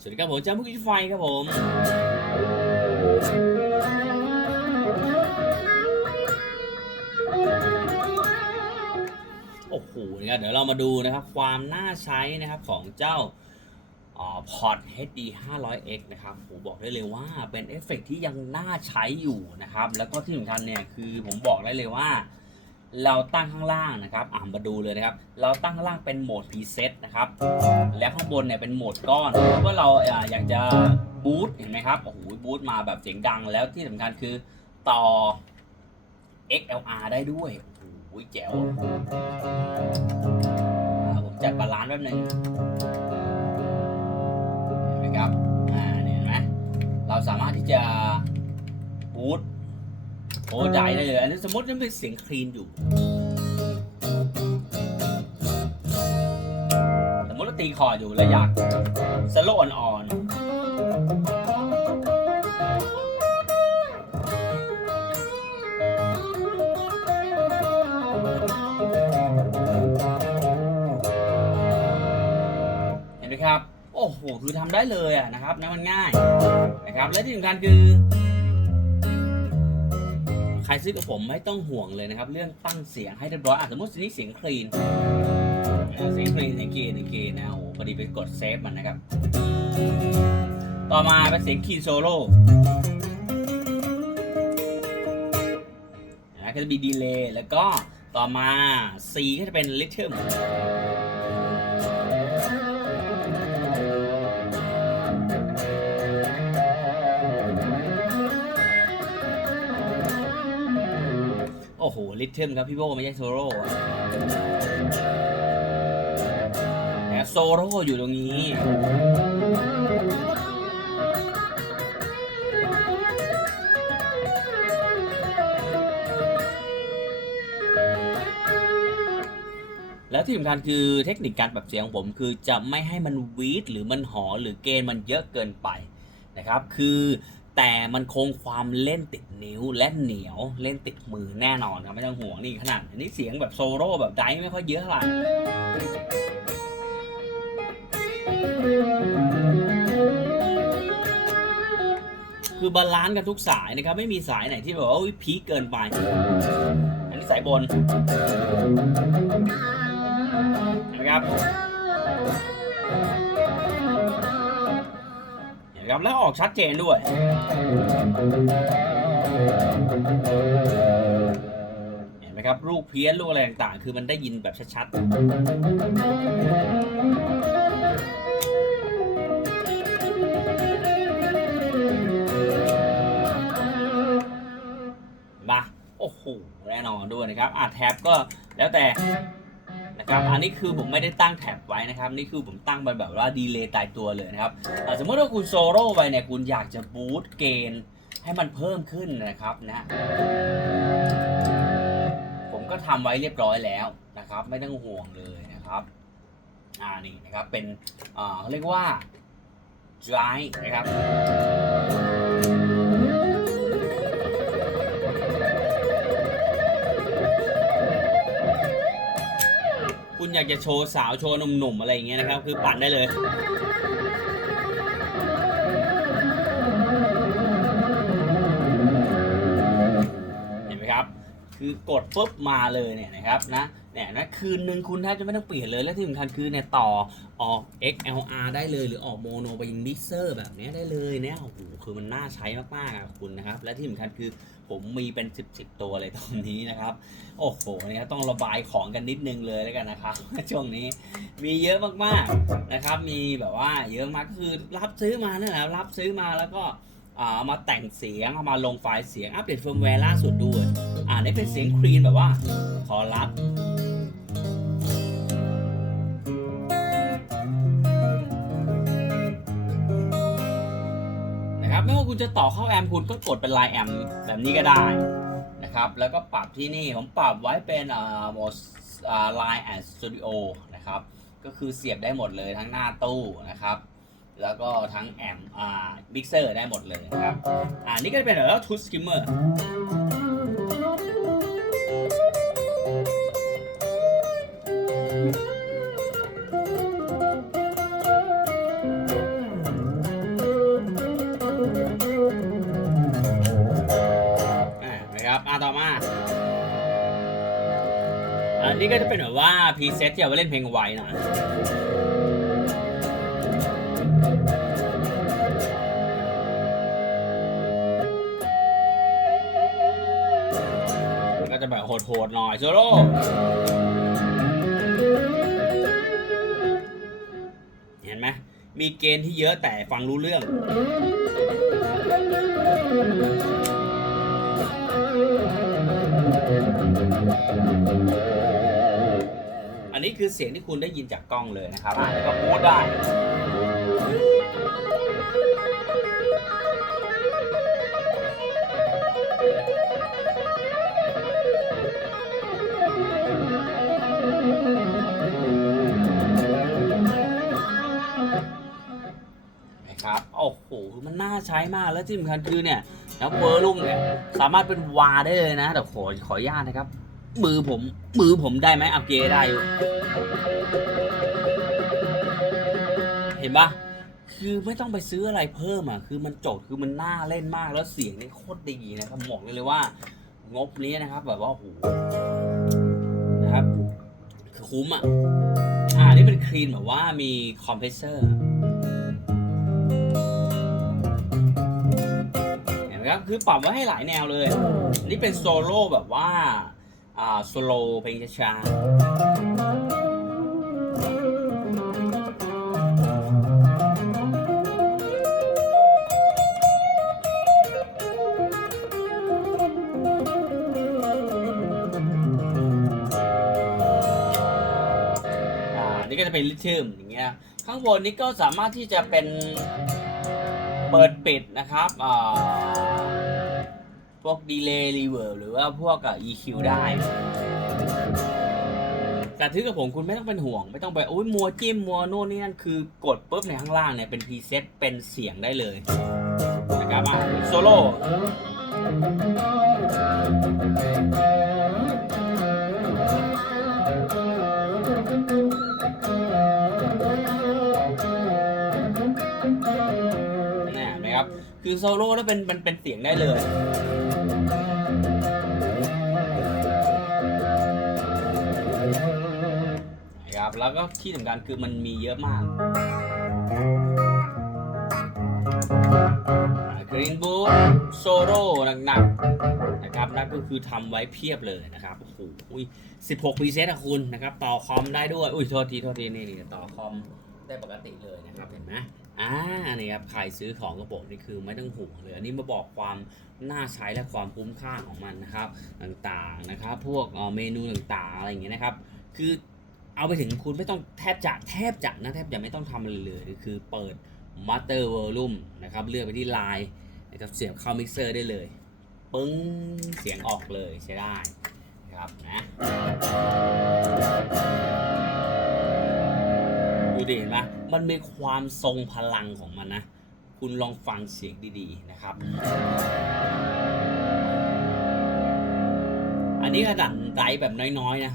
สวัสดีครับผมจ้ามุกิไฟครับผม โอ้โหนะครับเดี๋ยวเรามาดูนะครับ ความน่าใช้นะครับของเจ้าพอร์ต HD 500X นะครับผมบอกได้เลยว่าเป็นเอฟเฟกต์ที่ยังน่าใช้อยู่นะครับ แล้วก็ที่สำคัญเนี่ยคือผมบอกได้เลยว่า เราตั้งข้างล่างนะครับอ่ามาดูเลยนะครับ เราตั้งข้างล่างเป็นโหมด preset นะครับ แล้วข้างบนเนี่ยเป็นโหมดก้อนเพราะว่าเราอยากจะบูตเห็นไหมครับโอ้โหบูตมาแบบเสียงดังแล้วที่สำคัญคือต่อ XLR ได้ด้วยโอ้โหแจ๋วผมจัดบาลานซ์แป๊บนึงเห็นไหมครับอ่าเนี่ยเห็นไหมเราสามารถที่จะบูต โอ้ใจได้เลย อันนี้สมมตินั่นเป็นเสียงคลีนอยู่ สมมติเราตีคอร์ดอยู่แล้วอยากสโลว์อ่อนๆเห็นไหมครับ โอ้โห คือทำได้เลยอะนะครับนะมันง่ายนะครับ และที่สำคัญคือใครซื้อกับผมไม่ต้องห่วงเลยนะครับ เรื่องตั้งเสียงให้เรียบร้อยอะสมมตินี่เสียงคลีนเสียงคลีนเสียงเกนเสียงเกนนะโอ้โหพอดีไปกดเซฟมันนะครับ ต่อมาเป็นเสียงคีย์โซโล่นะก็จะมีดีเลย์แล้วก็ต่อมา C ก็จะเป็นลิทึม หลิทึมครับพี่โบไม่ใช่โซโล่แต่โซโล่อยู่ตรงนี้ แล้วที่สำคัญคือเทคนิคการปรับเสียงของผมคือจะไม่ให้มันวีดหรือมันหอหรือเกณฑ์มันเยอะเกินไปนะครับ คือ แต่มันคงความเล่นติดนิ้วและเหนียวเล่นติดมือแน่นอนครับไม่ต้องห่วงนี่ขนาดอันนี้เสียงแบบโซโล่แบบไดไม่ค่อยเยอะเท่าไหร่คือบาลานซ์กันทุกสายนะครับ ไม่มีสายไหนที่แบบว่าอุ๊ยพีคเกินไป อันนี้สายบนนะครับ ครับแล้วออกชัดเจนด้วย เห็นไหมครับลูกเพี้ยนลูกอะไรต่างๆ คือมันได้ยินแบบชัดๆมาโอ้โหแน่นอนด้วยนะครับอะแท็บก็แล้วแต่ นะครับ อันนี้คือผมไม่ได้ตั้งแท็บไว้นะครับ นี่คือผมตั้งไปแบบว่าดีเลย์ตายตัวเลยนะครับอะสมมติว่าคุณโซโล่ไปเนี่ยคุณอยากจะบูตเกณฑ์ให้มันเพิ่มขึ้นนะครับนะผมก็ทำไว้เรียบร้อยแล้วนะครับ ไม่ต้องห่วงเลยนะครับอ่านี่นะครับเป็นอ่าเขาเรียกว่า dry นะครับ คุณอยากจะโชว์สาวโชว์หนุ่มๆอะไรอย่างเงี้ยนะครับ คือปั่นได้เลย เห็นไหมครับ คือกดปุ๊บมาเลยเนี่ยนะครับนะ เนี่ยนะคืนหนึ่งคุณแทบจะไม่ต้องเปลี่ยนเลยและที่สำคัญคือเนี่ยต่อออก XLR ได้เลย หรือออกโมโนไปยังมิกเซอร์แบบนี้ได้เลยเนี่ยโอ้โหคือมันน่าใช้มากๆอะคุณนะครับ และที่สำคัญคือผมมีเป็น 10บสตัวเลยตอนนี้นะครับ โอ้โหเนี่ยต้องระบายของกันนิดนึงเลยแล้วกันนะครับ ช่วงนี้มีเยอะมากๆนะครับ มีแบบว่าเยอะมากก็คือรับซื้อมาเนี่ยนะรับซื้อมาแล้วก็าเอามาแต่งเสียงเอามาลงไฟล์เสียงอัปเดตเฟิร์มแวร์ล่าสุดด้วย อ่านี่เป็นเสียงคลีนแบบว่า ขอรับ ไม่ว่าคุณจะต่อเข้าแอมป์คุณก็กดเป็นไลน์แอมป์แบบนี้ก็ได้นะครับ แล้วก็ปรับที่นี่ผมปรับไว้เป็นอ่าโหมดอ่าไลน์แอดสตูดิโอนะครับ ก็คือเสียบได้หมดเลยทั้งหน้าตู้นะครับ แล้วก็ทั้งแอมป์อ่ามิกเซอร์ได้หมดเลยนะครับ อ่านี่ก็เป็นแล้วทูสกิมเมอร์ นี้ก็จะเป็นแบบว่าพรีเซตที่เอาไว้เล่นเพลงไวหน่อยมันก็จะแบบโหดๆหน่อยโซโล่เห็นไหมมีเกณฑ์ที่เยอะแต่ฟังรู้เรื่อง คือเสียงที่คุณได้ยินจากกล้องเลยนะครับอะแล้วก็พูดได้ นะครับโอ้โหมันน่าใช้มากแล้วที่สำคัญคือเนี่ยนะเวอร์ลุ่งเนี่ย สามารถเป็นวาได้เลยนะแต่ขอขออนุญาตนะครับ มือผม มือผมได้ไหมอัพเกรดได้อยู่เห็นปะคือไม่ต้องไปซื้ออะไรเพิ่มอะ คือมันโจทย์คือมันน่าเล่นมากแล้วเสียงนี่โคตรดีนะครับบอกเลยเลยว่า งบนี้นะครับ แบบว่าโหนะครับ คือคุ้มอะ อ่า นี่เป็นคลีนแบบว่ามีคอมเพรสเซอร์เห็นไหมครับ คือปรับไว้ให้หลายแนวเลยนนี้เป็นโซโล่แบบว่า อ่าโซโลเพลงช้าๆอ่านี่ก็จะเป็นริทึมอย่างเงี้ย ข้างบนนี้ก็สามารถที่จะเป็นเปิดปิดนะครับอ่า พวกดีเลย์รีเวิร์หรือว่าพวกกับ EQ ได้แต่ถือกับผมคุณไม่ต้องเป็นห่วง ไม่ต้องไปโอ้ยมัวจิ้มมัวโน่นนี่นั่นคือกดปุ๊บในข้างล่างเนี่ยเป็นพรีเซ็ตเป็นเสียงได้เลยนะครับอะโซโล่ คือโซโล่แล้วเป็นเป็นเป็นเสียงได้เลย นะครับ แล้วก็ที่สำคัญคือมันมีเยอะมากกรีนบูทโซโล่หนักๆนะครับนั่นก็คือทำไว้เพียบเลยนะครับ โอ้โห16พรีเซตอะคุณนะครับ ต่อคอมได้ด้วย อุ้ยโทษทีโทษทีนี่นี่ต่อคอมได้ปกติเลยนะครับ เห็นไหม อ่านี่ครับใครซื้อของกระบอกนี่คือไม่ต้องห่วงเลย อันนี้มาบอกความน่าใช้และความคุ้มค่าของมันนะครับต่างๆนะครับ พวกเมนูต่างๆอะไรอย่างเงี้ยนะครับ คือเอาไปถึงคุณไม่ต้องแทบจะแทบจะนะแทบจะไม่ต้องทำอะไรเลยคือเปิด Master Volume นะครับเลือกไปที่ Line นะครับเสียบเข้ามิกเซอร์ได้เลยปึ้งเสียงออกเลยใช้ได้นะครับนะดูดิเห็นไหม มันมีความทรงพลังของมันนะ คุณลองฟังเสียงดีๆนะครับ อันนี้ขนาดไดร์แบบน้อยๆนะ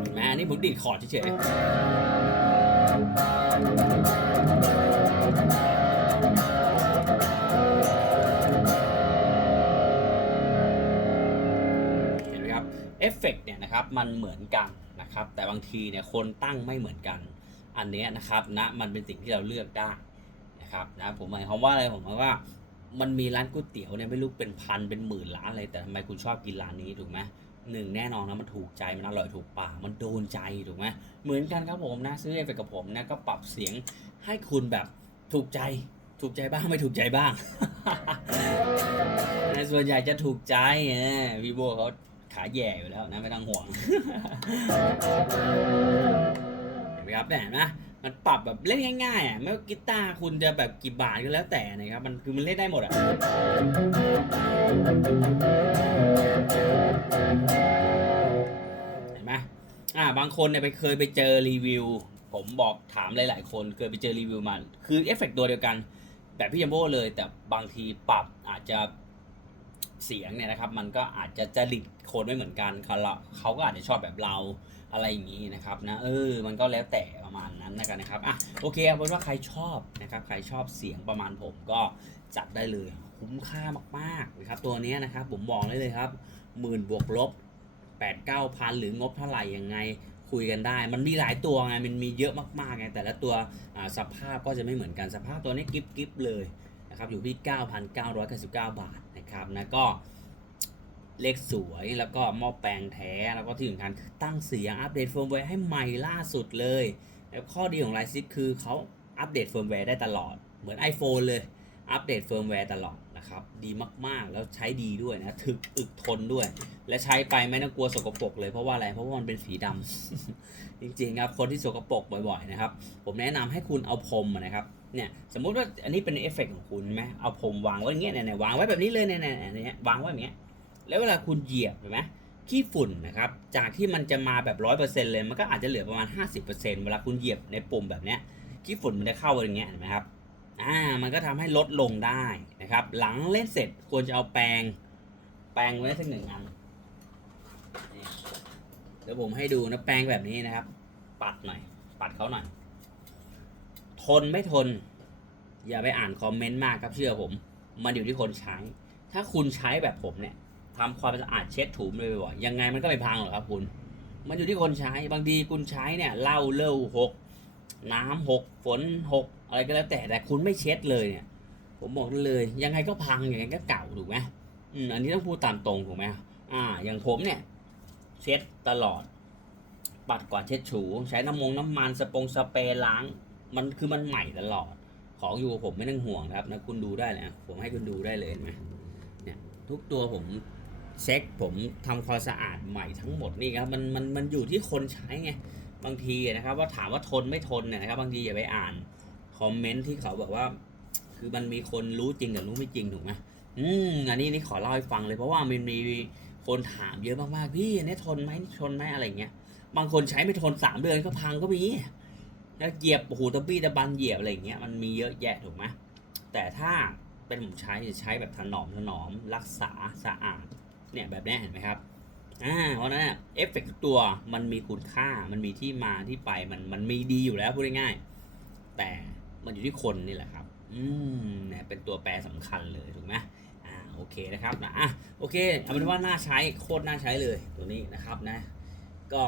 เห็นไหมอันนี้ผมดีดคอร์ดเฉยๆเห็นไหมครับเอฟเฟกต์เนี่ยนะครับ มันเหมือนกัน นะครับ แต่บางทีเนี่ยคนตั้งไม่เหมือนกัน อันเนี้ยนะครับนะมันเป็นสิ่งที่เราเลือกได้นะครับนะผมหมายความว่าอะไรผมหมายว่า มันมีร้านก๋วยเตี๋ยวเนี่ยไม่รู้เป็นพันเป็นหมื่นร้านอะไรแต่ทำไมคุณชอบกินร้านนี้ถูกไหมหนึ่งแน่นอนนะมันถูกใจมันอร่อยถูกปากมันโดนใจถูกไหมเหมือนกันครับผมนะซื้อเอฟเฟกกับผมนะก็ปรับเสียงให้คุณแบบถูกใจถูกใจบ้างไม่ถูกใจบ้างในส่วนใหญ่จะถูกใจวีโวเขา ขาแย่อยู่แล้วนะไม่ต้องห่วงเห็นไหมครับเนี่ยเห็นไหมมันปรับแบบเล่นง่ายๆอะไม่ว่ากีตาร์คุณจะแบบกี่บาทก็แล้วแต่นะครับมันคือมันเล่นได้หมดอะเห็นไหมอ่าบางคนเนี่ยไปเคยไปเจอรีวิว ผมบอกถามหลายๆ คนเคยไปเจอรีวิวมาคือเอฟเฟกต์ตัวเดียวกัน แบบพี่จัมโบ้เลยแต่บางทีปรับอาจจะ เสียงเนี่ยนะครับ มันก็อาจจะจริตคนไม่เหมือนกันเขาละเขาก็อาจจะชอบแบบเราอะไรอย่างนี้นะครับนะเออมันก็แล้วแต่ประมาณนั้นนะกันนะครับอะโอเคเอาเป็นว่าใครชอบนะครับใครชอบเสียงประมาณผมก็จัดได้เลยคุ้มค่ามากๆนะครับตัวนี้นะครับผมบอกได้เลยครับหมื่นบวกลบ8 9 0 0พันหรืองบเท่าไหร่ยังไงคุยกันได้ มันมีหลายตัวไงมันมีเยอะมากๆไงแต่ละตัวสภาพก็จะไม่เหมือนกันสภาพตัวนี้กิฟกิฟเลยนะครับอยู่ที่ 9,999 บาท นะครับนะก็เลขสวยแล้วก็หม้อแปลงแท้แล้วก็ที่สำคัญคือตั้งเสียงอัปเดตเฟิร์มแวร์ให้ใหม่ล่าสุดเลย แล้วข้อดีของไลซิกคือเขาอัปเดตเฟิร์มแวร์ได้ตลอด เหมือน iPhone เลย อัปเดตเฟิร์มแวร์ตลอดนะครับ ดีมากๆแล้วใช้ดีด้วยนะถึกอึกทนด้วย และใช้ไปไม่ต้องกลัวสกปรกเลยเพราะว่าอะไรเพราะว่ามันเป็นสีดำจริงๆครับคนที่สกปรกบ่อยๆนะครับ ผมแนะนำให้คุณเอาพรมนะครับ เนี่ยสมมุติว่าอันนี้เป็นเอฟเฟกต์ของคุณใช่ไหมเอาพรมวางไว้อย่างเงี้ยเนี่ยวางไว้แบบนี้เลยเนี่ยๆอย่างเงี้ยวางไว้แบบเนี้ยแล้วเวลาคุณเหยียบเห็นไหมขี้ฝุ่นนะครับจากที่มันจะมาแบบร้อยเปอร์เซ็นต์เลยมันก็อาจจะเหลือประมาณ50%เวลาคุณเหยียบในปุ่มแบบเนี้ยขี้ฝุ่นมันจะเข้าอย่างเงี้ยเห็นไหมครับอ่ามันก็ทำให้ลดลงได้นะครับ หลังเล่นเสร็จควรจะเอาแปรงแปรงไว้สักหนึ่งอันเดี๋ยวผมให้ดูนะแปรงแบบนี้นะครับ ปัดหน่อย ปัดเขาหน่อย ทนไม่ทน อย่าไปอ่านคอมเมนต์มากครับเชื่อผม มันอยู่ที่คนใช้ ถ้าคุณใช้แบบผมเนี่ยทำความสะอาดเช็ดถูเลยบ่อยยังไงมันก็ไม่พังหรอกครับคุณ มันอยู่ที่คนใช้บางทีคุณใช้เนี่ยเหล้าเล่าหกน้ำหกฝนหกอะไรก็แล้วแต่แต่คุณไม่เช็ดเลยเนี่ย ผมบอกเลย ยังไงก็พังยังไงก็เก่าถูกไหมอืมอันนี้ต้องพูดตามตรงถูกไหมอ่า อย่างผมเนี่ย เช็ดตลอด ปัดกวาดเช็ดถูใช้น้ำมงน้ำมันสปงสเปรย์ล้าง มันคือมันใหม่ตลอด ของอยู่กับผมไม่ต้องห่วงครับนะคุณดูได้เลยนะผมให้คุณดูได้เลยเห็นไหมเนี่ยทุกตัวผมเช็คผมทำความสะอาดใหม่ทั้งหมดนี่ครับมันมันมันอยู่ที่คนใช้ไงบางทีนะครับว่าถามว่าทนไม่ทนเนี่ยนะครับ บางทีอย่าไปอ่านคอมเมนต์ที่เขาแบบว่า คือมันมีคนรู้จริงกับรู้ไม่จริงถูกไหมอืมอันนี้นี่ขอเล่าให้ฟังเลย เพราะว่ามันมีคนถามเยอะมากๆพี่อันนี้ทนไหมทนไหมอะไรเงี้ยบางคนใช้ไม่ทนสามเดือนก็พังก็มี แล้วเหยียบโอ้โหตะบี้ตะบันเหยียบอะไรอย่างเงี้ยมันมีเยอะแยะถูกไหมแต่ถ้าเป็นผมใช้จะใช้แบบถนอมถนอมรักษาสะอาดเนี่ยแบบนี้เห็นไหมครับอ่าเพราะนั้นเนยเอฟเฟกต์ตัวมันมีคุณค่ามันมีที่มาที่ไปมันมันมีดีอยู่แล้วพูดง่ายๆแต่มันอยู่ที่คนนี่แหละครับ อืมเนี่ยเป็นตัวแปรสำคัญเลยถูกไหมอ่าโอเคนะครับนะอะโอเคเอาเป็นว่าน่าใช้โคตรน่าใช้เลยตัวนี้นะครับนะ ก็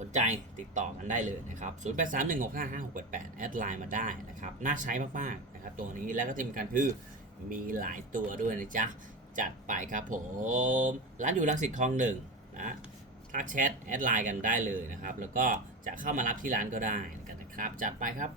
สนใจติดต่อกันได้เลยนะครับ 0 8 3 1 6 5 5 6 8 8 แอดไลน์มาได้นะครับ น่าใช้มากๆนะครับตัวนี้แล้วก็ที่สำคัญคือมีหลายตัวด้วยนะจ๊ะ จัดไปครับผม ร้านอยู่รังสิตคลองหนึ่งนะทักแชทแอดไลน์กันได้เลยนะครับ แล้วก็จะเข้ามารับที่ร้านก็ได้กันนะครับ จัดไปครับ